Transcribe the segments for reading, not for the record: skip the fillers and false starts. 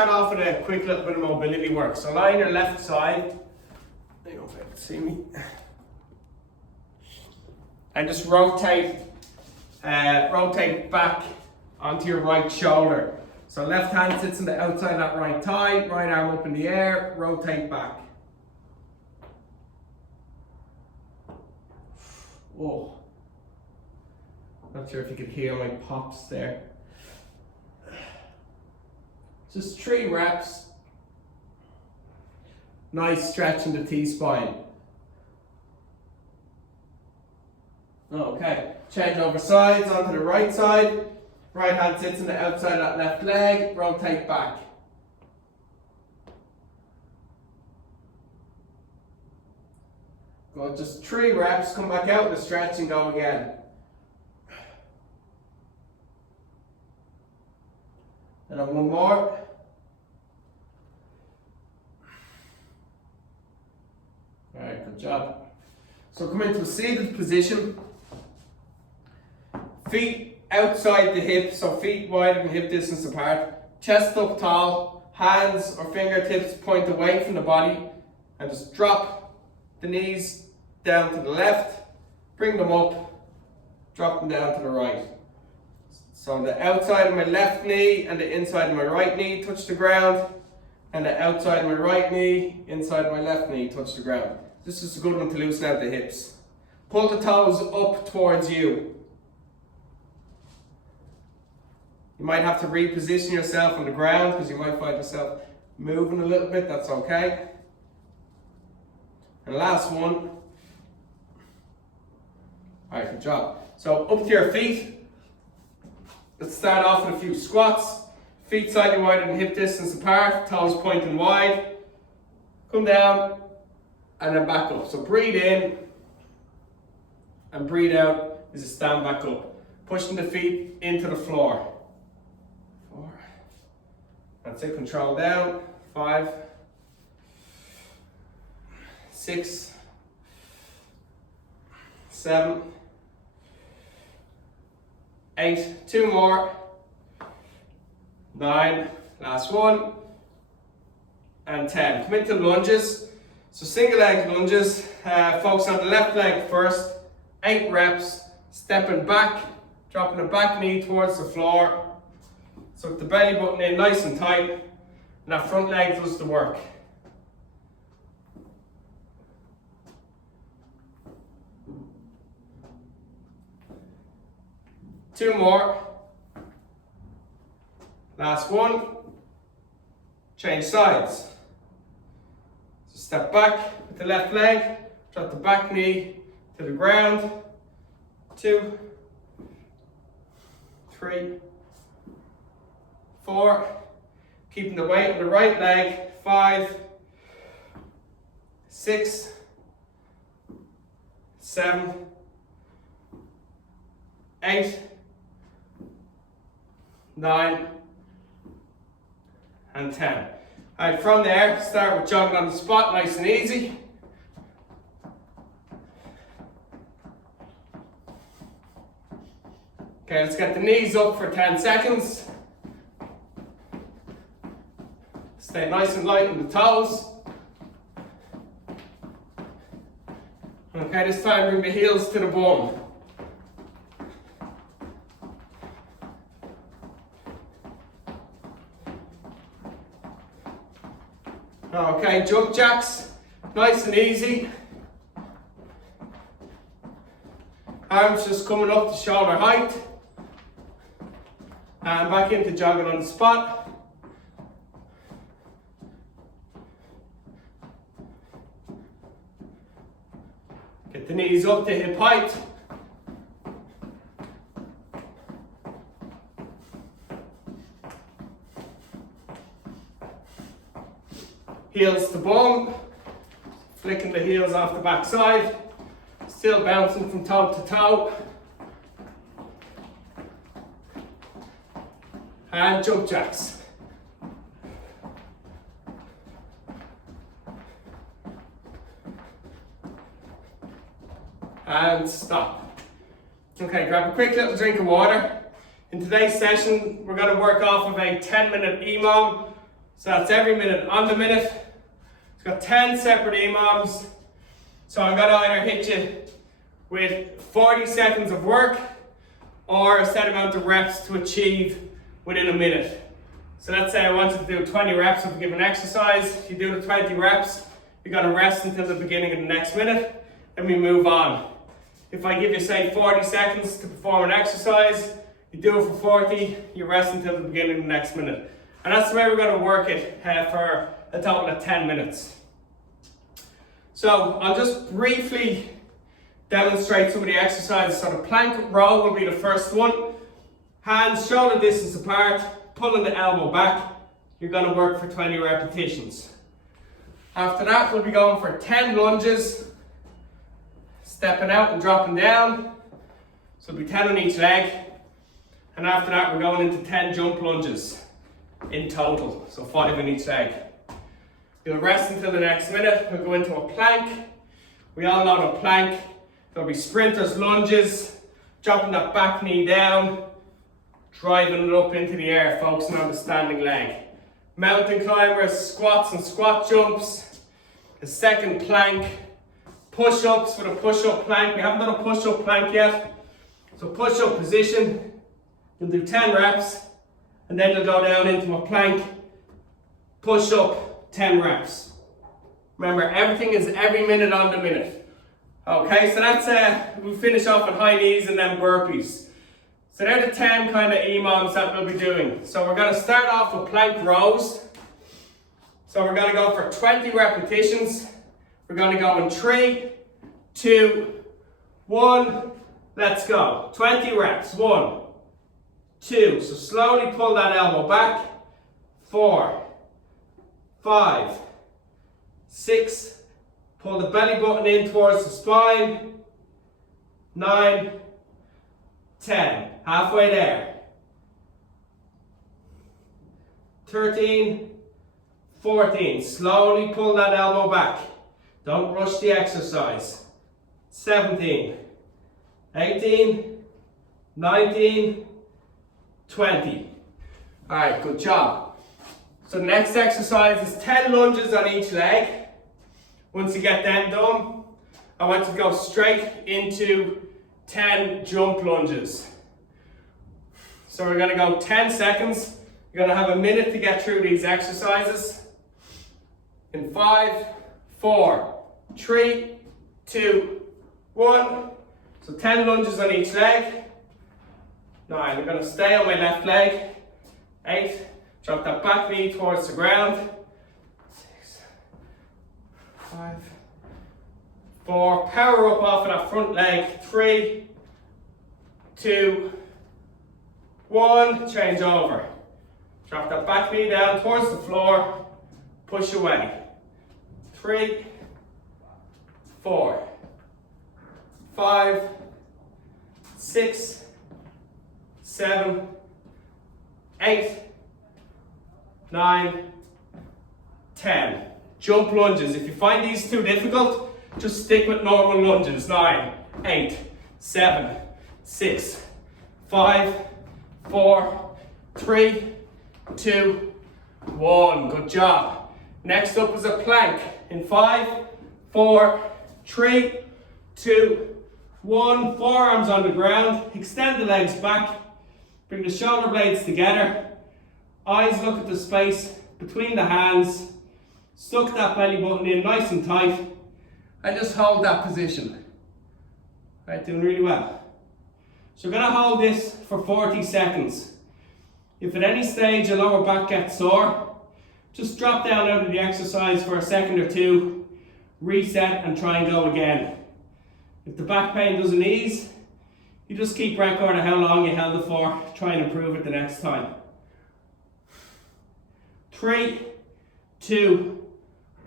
start off with a quick little bit of mobility work. So lie on your left side. I don't know if you can see me. And just rotate back onto your right shoulder. So left hand sits on the outside of that right thigh, right arm up in the air, rotate back. Oh, not sure if you could hear my pops there. Just 3 reps. Nice stretch in the T-spine. Okay, change over sides onto the right side. Right hand sits on the outside of that left leg, rotate back. Go just 3 reps, come back out with a stretch and go again. And then 1 more. Alright, good job. So come into a seated position. Feet outside the hip, so feet wider than hip distance apart. Chest up tall, hands or fingertips point away from the body, and just drop the knees down to the left, bring them up, drop them down to the right. So the outside of my left knee and the inside of my right knee touch the ground, and the outside of my right knee, inside of my left knee touch the ground. This is a good one to loosen out the hips. Pull the toes up towards you. You might have to reposition yourself on the ground because you might find yourself moving a little bit, that's okay. And last one. Alright, good job. So up to your feet. Let's start off with a few squats. Feet slightly wider than hip distance apart, toes pointing wide. Come down and then back up. So breathe in and breathe out as you stand back up. Pushing the feet into the floor. 4. That's it, control down. 5. 6. 7. 8. 2 more. 9. Last one. And 10. Come into lunges. So single leg lunges. Focus on the left leg first. 8 reps. Stepping back. Dropping the back knee towards the floor. Suck the belly button in nice and tight. And that front leg does the work. Two more. Last one. Change sides. So step back with the left leg. Drop the back knee to the ground. 2, 3, 4. Keeping the weight on the right leg. 5, 6, 7, 8, 9, and 10. Alright, from there, start with jogging on the spot, nice and easy. Okay, let's get the knees up for 10 seconds. Stay nice and light on the toes. Okay, this time bring the heels to the bum. Okay, jump jacks, nice and easy. Arms just coming up to shoulder height. And back into jogging on the spot. Get the knees up to hip height. Heels to bum. Flicking the heels off the back side. Still bouncing from toe to toe. And jump jacks. And stop. Okay, grab a quick little drink of water. In today's session, we're going to work off of a 10-minute EMOM. So that's every minute on the minute. It's got 10 separate EMOMs. So I'm gonna either hit you with 40 seconds of work or a set amount of reps to achieve within a minute. So let's say I wanted to do 20 reps of a given exercise. You do the 20 reps, you're gonna rest until the beginning of the next minute, then we move on. If I give you, say, 40 seconds to perform an exercise, you do it for 40, you rest until the beginning of the next minute. And that's the way we're gonna work it for a total of 10 minutes. So I'll just briefly demonstrate some of the exercises. So the plank row will be the first one. Hands shoulder distance apart, pulling the elbow back. You're gonna work for 20 repetitions. After that, we'll be going for 10 lunges, stepping out and dropping down. So it'll be 10 on each leg. And after that, we're going into 10 jump lunges in total. So 5 on each leg. You'll rest until the next minute. We'll go into a plank. We all know the plank. There'll be sprinters, lunges, dropping that back knee down, driving it up into the air, focusing on the standing leg. Mountain climbers, squats and squat jumps. The second plank, push-ups with a push-up plank. We haven't done a push-up plank yet. So push-up position, you'll do 10 reps, and then you'll go down into a plank, push-up, 10 reps. Remember, everything is every minute on the minute. Okay, so that's, we'll finish off with high knees and then burpees. So they're the 10 kind of EMOMs that we'll be doing. So we're going to start off with plank rows. So we're going to go for 20 repetitions. We're going to go in 3, 2, 1. Let's go. 20 reps. 1, 2. So slowly pull that elbow back. 4, 5, 6. Pull the belly button in towards the spine. 9, 10. Halfway there. 13, 14. Slowly pull that elbow back. Don't rush the exercise. 17, 18, 19, 20. Alright, good job. So the next exercise is 10 lunges on each leg. Once you get them done, I want you to go straight into 10 jump lunges. So we're going to go 10 seconds. You're going to have a minute to get through these exercises. In 5, 4, 3, 2, 1. So 10 lunges on each leg. 9, I'm going to stay on my left leg. 8, drop that back knee towards the ground. 6, 5, 4, power up off of that front leg. 3, 2, 1, change over. Drop that back knee down towards the floor. Push away. 3, 4, 5, 6, 7, 8, 9, 10. Jump lunges. If you find these too difficult, just stick with normal lunges. 9, 8, 7, 6, 5, 4, 3, 2, 1. Good job. Next up is a plank. In 5, 4, 3, 2, 1. Forearms on the ground. Extend the legs back. Bring the shoulder blades together. Eyes look at the space between the hands. Suck that belly button in nice and tight. And just hold that position. Right, doing really well. So we're going to hold this for 40 seconds. If at any stage your lower back gets sore, just drop down out of the exercise for a second or two, reset and try and go again. If the back pain doesn't ease, you just keep record of how long you held it for, try and improve it the next time. 3, 2,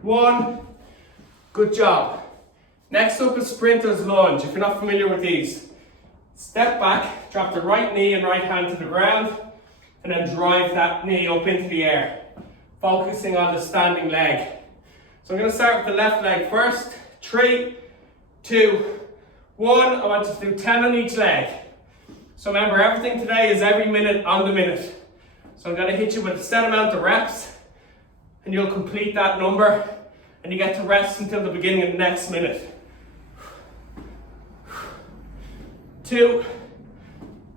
1. Good job. Next up is sprinter's lunge. If you're not familiar with these, step back, drop the right knee and right hand to the ground, and then drive that knee up into the air, focusing on the standing leg. So I'm going to start with the left leg first. 3, 2, 1. I want you to do 10 on each leg. So remember, everything today is every minute on the minute. So I'm going to hit you with a set amount of reps. and you'll complete that number, and you get to rest until the beginning of the next minute. 2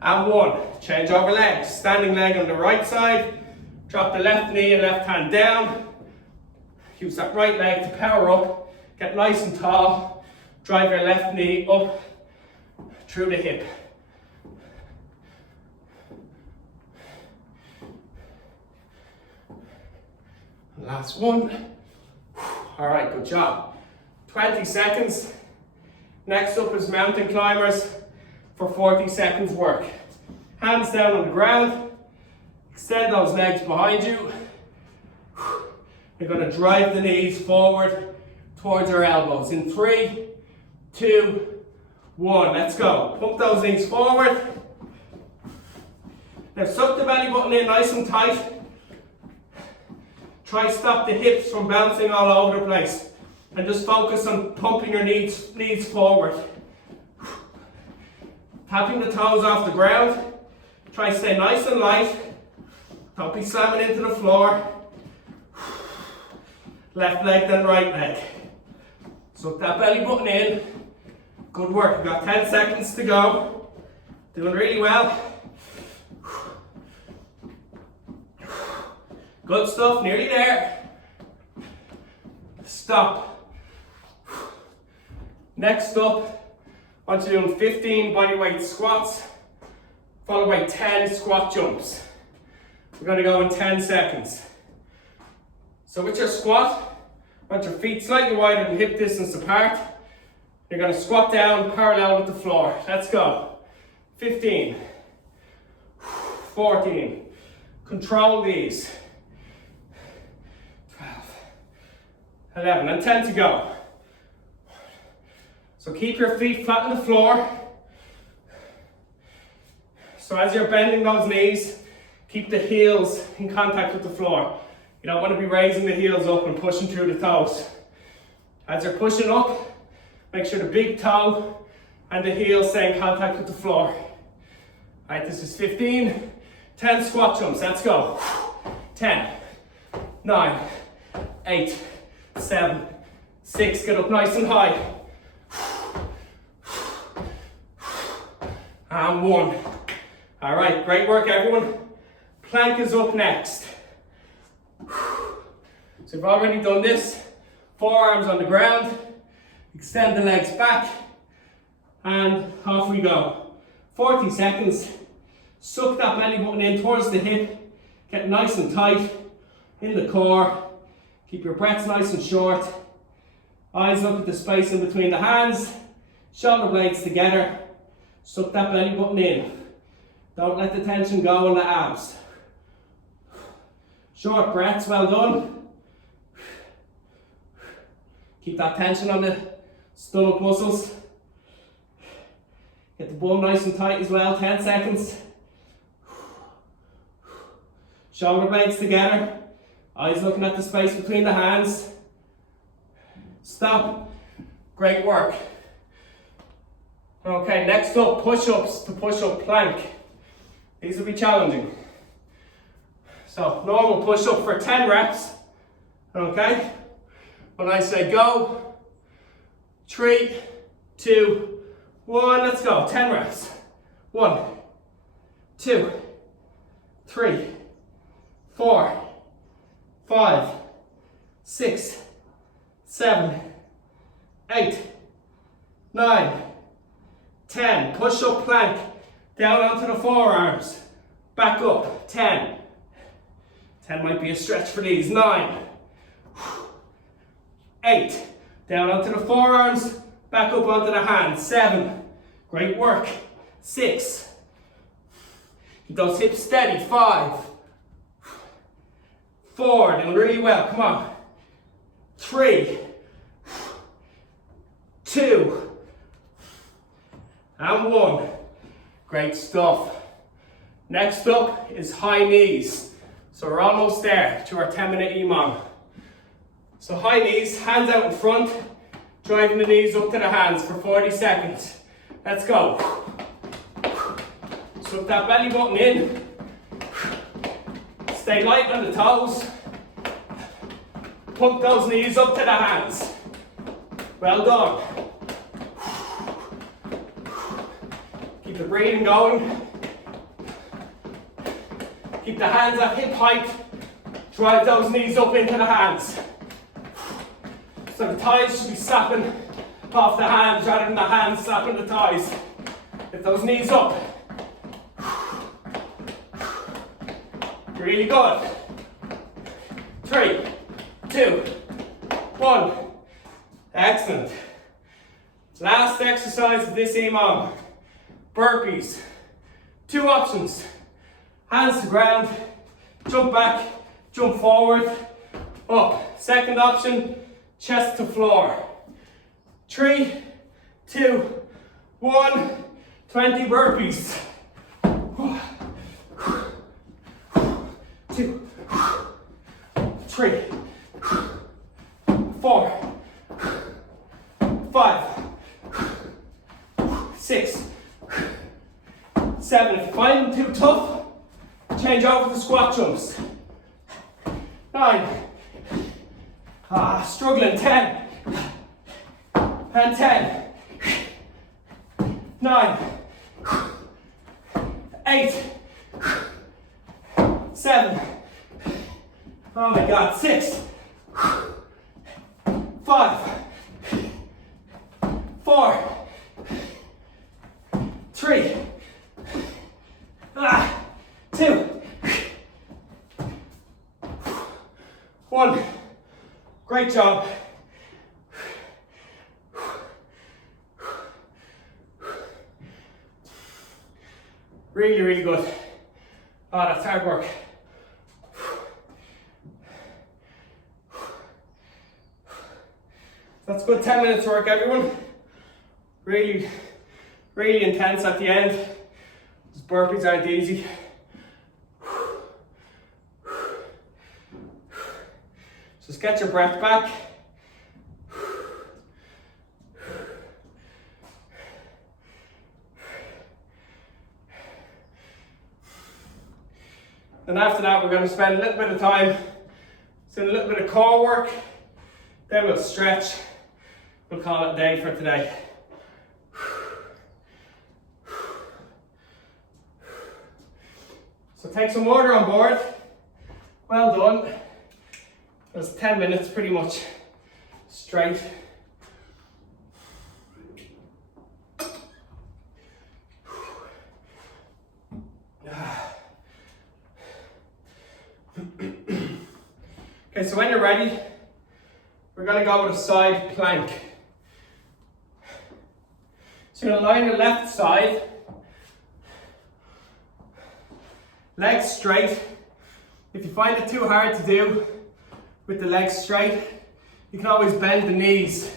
and 1. Change over legs. Standing leg on the right side. Drop the left knee and left hand down. Use that right leg to power up. Get nice and tall. Drive your left knee up through the hip. Last one. All right, good job. 20 seconds. Next up is mountain climbers for 40 seconds work. Hands down on the ground. Extend those legs behind you. You're going to drive the knees forward towards your elbows. In 3, 2, 1. Let's go. Pump those knees forward. Now suck the belly button in nice and tight. Try stop the hips from bouncing all over the place. And just focus on pumping your knees forward. Tapping the toes off the ground. Try to stay nice and light. Don't be slamming into the floor. Left leg, then right leg. Suck that belly button in. Good work. We've got 10 seconds to go. Doing really well. Good stuff, nearly there. Stop. Next up, I want you doing 15 bodyweight squats, followed by 10 squat jumps. We're going to go in 10 seconds. So with your squat, I want your feet slightly wider than hip distance apart. You're going to squat down parallel with the floor. Let's go. 15, 14, control these. 12, 11, and 10 to go. So keep your feet flat on the floor. So as you're bending those knees, keep the heels in contact with the floor. You don't want to be raising the heels up and pushing through the toes. As you're pushing up, make sure the big toe and the heel stay in contact with the floor. Alright, this is 15, 10 squat jumps, let's go. 10, 9, 8, 7, 6, get up nice and high. And 1. Alright, great work everyone. Plank is up next. So you've already done this. Forearms on the ground. Extend the legs back. And off we go. 40 seconds. Suck that belly button in towards the hip. Get nice and tight in the core. Keep your breaths nice and short. Eyes look at the space in between the hands. Shoulder blades together. Suck that belly button in. Don't let the tension go on the abs. Short breaths, well done. Keep that tension on the stomach muscles. Get the bum nice and tight as well, 10 seconds. Shoulder blades together. Eyes looking at the space between the hands. Stop. Great work. Okay, next up, push-ups to push-up plank. These will be challenging. So, normal push-up for 10 reps. Okay? When I say go, 3, 2, 1, let's go. 10 reps. 1, 2, 3, 4, 5, 6, 7, 8, 9, 10. Push up plank. Down onto the forearms. Back up. 10. 10 might be a stretch for these. 9. 8. Down onto the forearms. Back up onto the hands. 7. Great work. 6. Keep those hips steady. 5. 4. Doing really well. Come on. 3. 2. And 1. Great stuff. Next up is high knees. So we're almost there to our 10-minute EMOM. So high knees, hands out in front, driving the knees up to the hands for 40 seconds. Let's go. Suck that belly button in. Stay light on the toes. Pump those knees up to the hands. Well done. Keep the breathing going. Keep the hands at hip height. Drive those knees up into the hands. So the thighs should be slapping off the hands rather than the hands slapping the thighs. Get those knees up. Really good. 3, 2, 1. Excellent. Last exercise of this EMOM. Burpees. 2 options. Hands to ground. Jump back. Jump forward. Up. Second option. Chest to floor. 3, 2, 1. 20 burpees. 2, 3, 4, 5, 6, 7. If you find them too tough, change over to squat jumps. 9. Struggling. 10. And 10. 9. 8. 7. Oh my God. 6. 5. 4. 3. 2. 1. Great job. Really, really good. Oh, that's hard work. That's a good 10 minutes work, everyone. Really, really intense at the end. These burpees aren't easy. Just get your breath back. And after that, we're going to spend a little bit of time doing a little bit of core work. Then we'll stretch. We'll call it a day for today. So take some water on board. Well done. That's 10 minutes pretty much straight. Okay, so when you're ready, we're going to go with a side plank. So you're going to lie on your left side, legs straight. If you find it too hard to do with the legs straight, you can always bend the knees.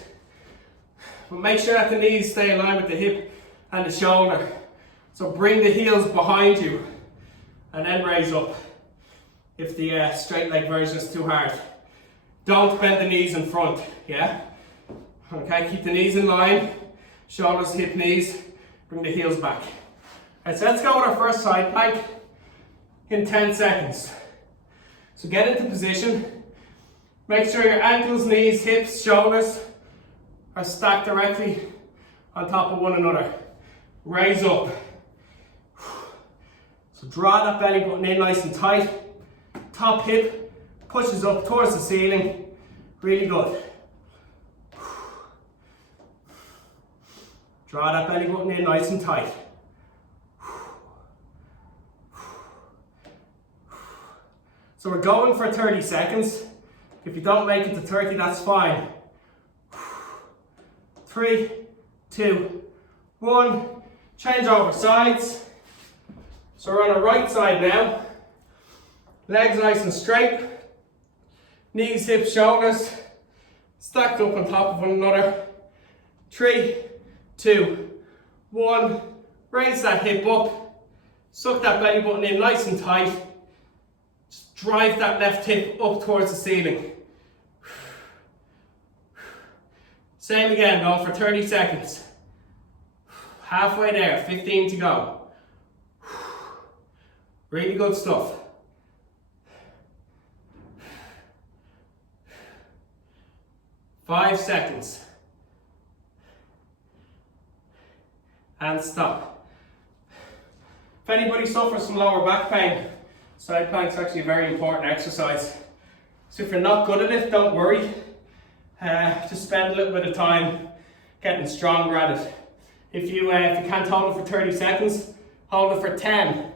But make sure that the knees stay in line with the hip and the shoulder. So bring the heels behind you and then raise up if the straight leg version is too hard. Don't bend the knees in front, yeah? Okay, keep the knees in line, shoulders, hip, knees, bring the heels back. Alright, so let's go with our first side plank in 10 seconds. So get into position. Make sure your ankles, knees, hips, shoulders are stacked directly on top of one another. Raise up. So draw that belly button in nice and tight. Top hip pushes up towards the ceiling. Really good. Draw that belly button in nice and tight. So we're going for 30 seconds. If you don't make it to 30, that's fine. 3, 2, 1. Change over sides. So we're on our right side now. Legs nice and straight. Knees, hips, shoulders stacked up on top of one another. 3, 2, 1. Raise that hip up. Suck that belly button in nice and tight. Just drive that left hip up towards the ceiling. Same again, going for 30 seconds. Halfway there, 15 to go. Really good stuff. 5 seconds. And stop. If anybody suffers from lower back pain, side planks are actually a very important exercise. So if you're not good at it, don't worry. Just spend a little bit of time getting stronger at it. If you can't hold it for 30 seconds, hold it for 10.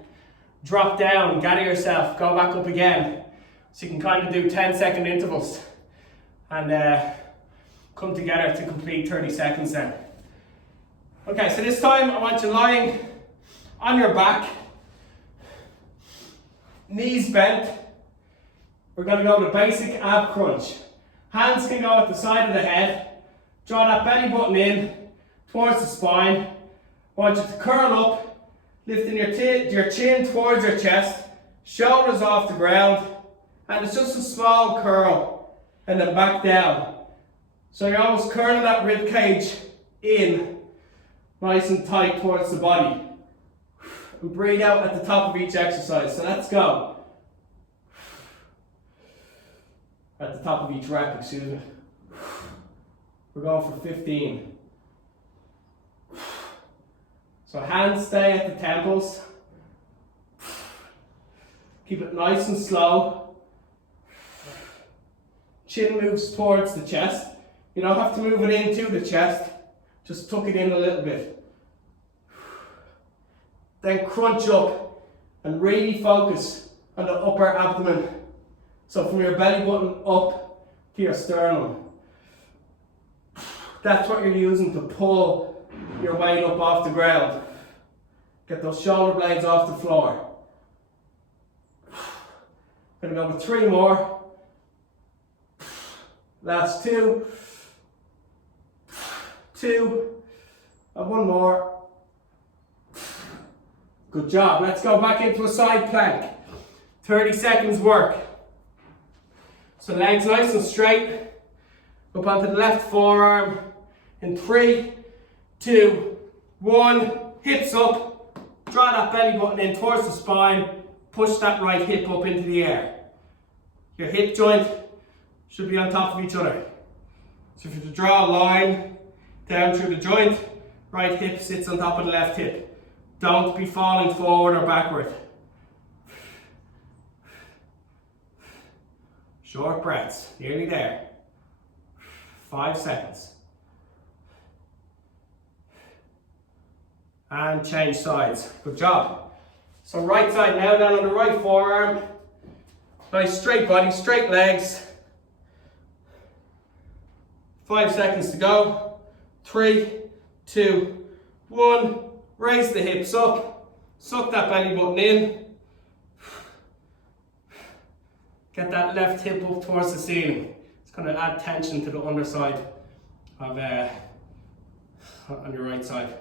Drop down, gather yourself, go back up again. So you can kind of do 10-second intervals and come together to complete 30 seconds then. Okay, so this time I want you lying on your back, knees bent. We're going to go with a basic ab crunch. Hands can go at the side of the head. Draw that belly button in towards the spine. I want you to curl up, lifting your chin towards your chest, shoulders off the ground, and it's just a small curl, and then back down. So you're almost curling that rib cage in, nice and tight towards the body. And breathe out at the top of each exercise. So let's go. At the top of each rep, excuse me. We're going for 15. So hands stay at the temples. Keep it nice and slow. Chin moves towards the chest. You don't have to move it into the chest. Just tuck it in a little bit. Then crunch up and really focus on the upper abdomen. So from your belly button up to your sternum. That's what you're using to pull your weight up off the ground. Get those shoulder blades off the floor. Gonna go with 3 more. Last 2. 2. And 1 more. Good job. Let's go back into a side plank. 30 seconds work. So legs nice and straight. Up onto the left forearm. In 3, 2, 1. Hips up. Draw that belly button in towards the spine. Push that right hip up into the air. Your hip joint should be on top of each other. So if you draw a line down through the joint, right hip sits on top of the left hip. Don't be falling forward or backward. Short breaths, nearly there. 5 seconds. And change sides. Good job. So right side now, down on the right forearm. Nice straight body, straight legs. 5 seconds to go. 3, 2, 1. Raise the hips up. Suck that belly button in. Get that left hip up towards the ceiling. It's going to add tension to the underside of on your right side,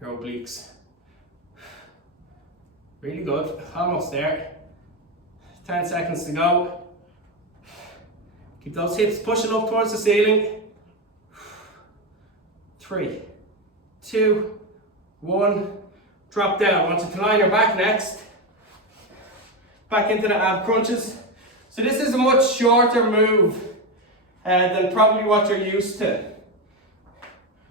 your obliques. Really good. Almost there. 10 seconds to go. Keep those hips pushing up towards the ceiling. 3, 2, 1. Drop down. I want you to lie on your back next. Back into the ab crunches. So this is a much shorter move than probably what you're used to.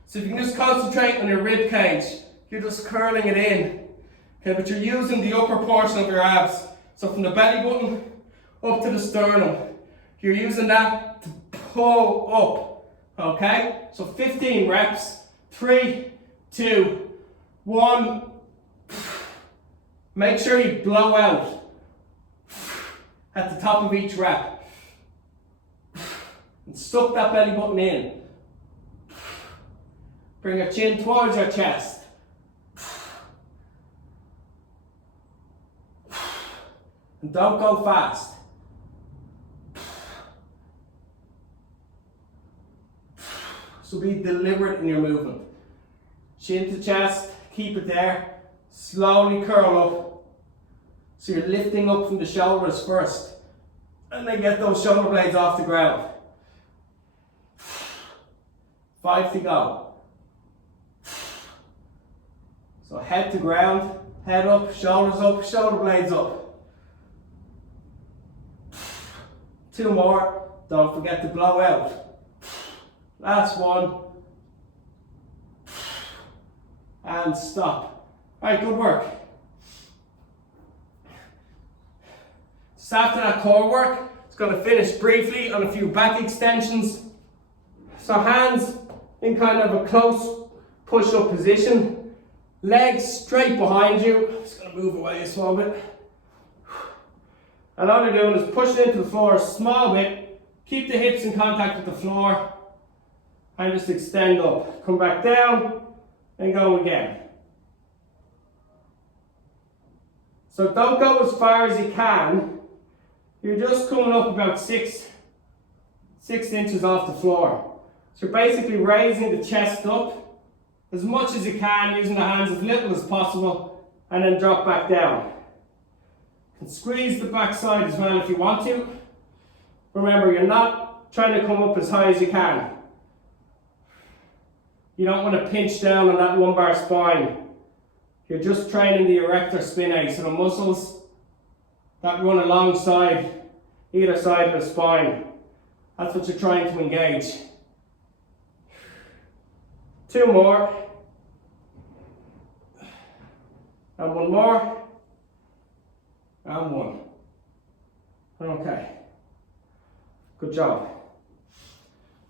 So if you can just concentrate on your rib cage, you're just curling it in. Okay, but you're using the upper portion of your abs. So from the belly button up to the sternum, you're using that to pull up. Okay, so 15 reps. 3, 2, 1. Make sure you blow out at the top of each rep. And suck that belly button in. Bring your chin towards your chest. And don't go fast. So be deliberate in your movement. Chin to chest, keep it there. Slowly curl up. So you're lifting up from the shoulders first. And then get those shoulder blades off the ground. 5 to go. So head to ground, head up, shoulder blades up. 2 more. Don't forget to blow out. Last one. And stop. Alright, good work. So after that core work, it's going to finish briefly on a few back extensions. So hands in kind of a close push-up position. Legs straight behind you. Just going to move away a small bit. And all you're doing is pushing into the floor a small bit. Keep the hips in contact with the floor. And just extend up. Come back down and go again. So don't go as far as you can. You're just coming up about 6 inches off the floor. So you're basically raising the chest up as much as you can, using the hands as little as possible, and then drop back down. You can squeeze the back side as well if you want to. Remember, you're not trying to come up as high as you can. You don't want to pinch down on that lumbar spine. You're just training the erector spinae, so the muscles that run alongside either side of the spine. That's what you're trying to engage. 2 more. And 1 more. And 1. Okay. Good job.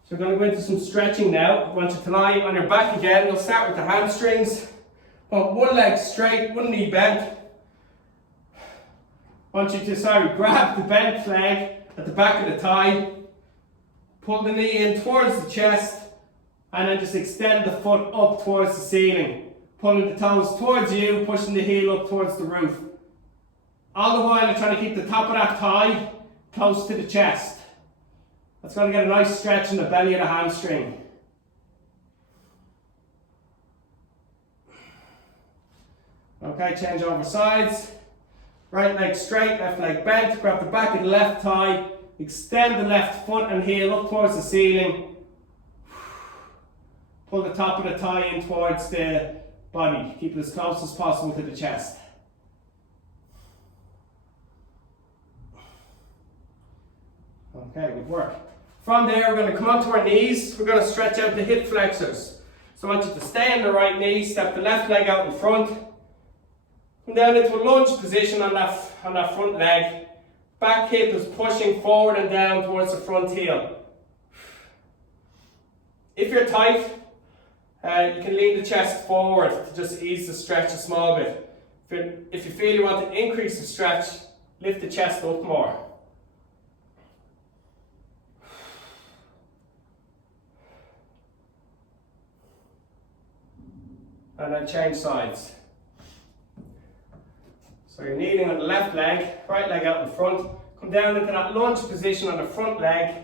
So we're going to go into some stretching now. I want you to lie on your back again. We'll start with the hamstrings. Put one leg straight, one knee bent. I want you to, grab the bent leg at the back of the thigh. Pull the knee in towards the chest. And then just extend the foot up towards the ceiling. Pulling the toes towards you, pushing the heel up towards the roof. All the while you're trying to keep the top of that thigh close to the chest. That's going to get a nice stretch in the belly of the hamstring. Okay, change over sides. Right leg straight, left leg bent. Grab the back of the left thigh. Extend the left foot and heel up towards the ceiling. Pull the top of the thigh in towards the body. Keep it as close as possible to the chest. Okay, good work. From there, we're going to come onto our knees. We're going to stretch out the hip flexors. So I want you to stay on the right knee, step the left leg out in front. Come down into a lunge position on that front leg. Back hip is pushing forward and down towards the front heel. If you're tight, you can lean the chest forward to just ease the stretch a small bit. If you feel you want to increase the stretch, lift the chest up more. And then change sides. So you're kneeling on the left leg, right leg out in front. Come down into that lunge position on the front leg.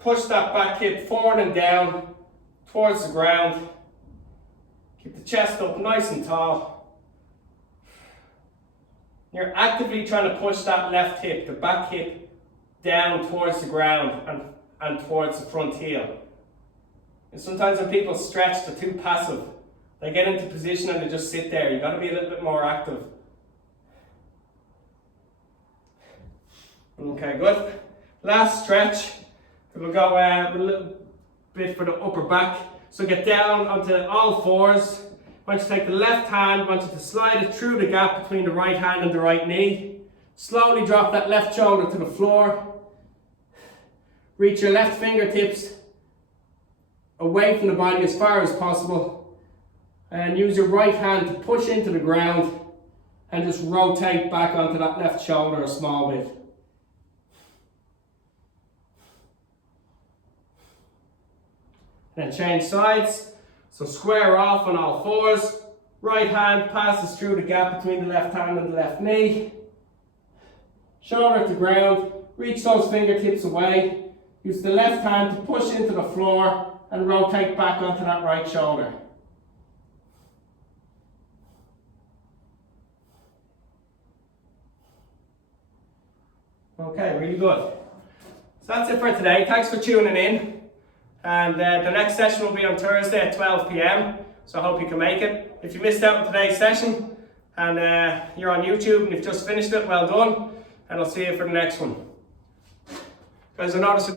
Push that back hip forward and down towards the ground. Keep the chest up nice and tall. You're actively trying to push that left hip, the back hip, down towards the ground and towards the front heel. And sometimes when people stretch, they're too passive. They get into position and they just sit there. You've got to be a little bit more active. Okay, good. Last stretch. We'll go a little bit for the upper back. So get down onto all fours. I want you to take the left hand, I want you to slide it through the gap between the right hand and the right knee. Slowly drop that left shoulder to the floor. Reach your left fingertips away from the body as far as possible. And use your right hand to push into the ground and just rotate back onto that left shoulder a small bit. Then change sides. So square off on all fours. Right hand passes through the gap between the left hand and the left knee. Shoulder to ground. Reach those fingertips away. Use the left hand to push into the floor and rotate back onto that right shoulder. Okay, really good. So that's it for today. Thanks for tuning in. And the next session will be on Thursday at 12 p.m. So I hope you can make it. If you missed out on today's session and you're on YouTube and you've just finished it, well done. And I'll see you for the next one. Guys, I noticed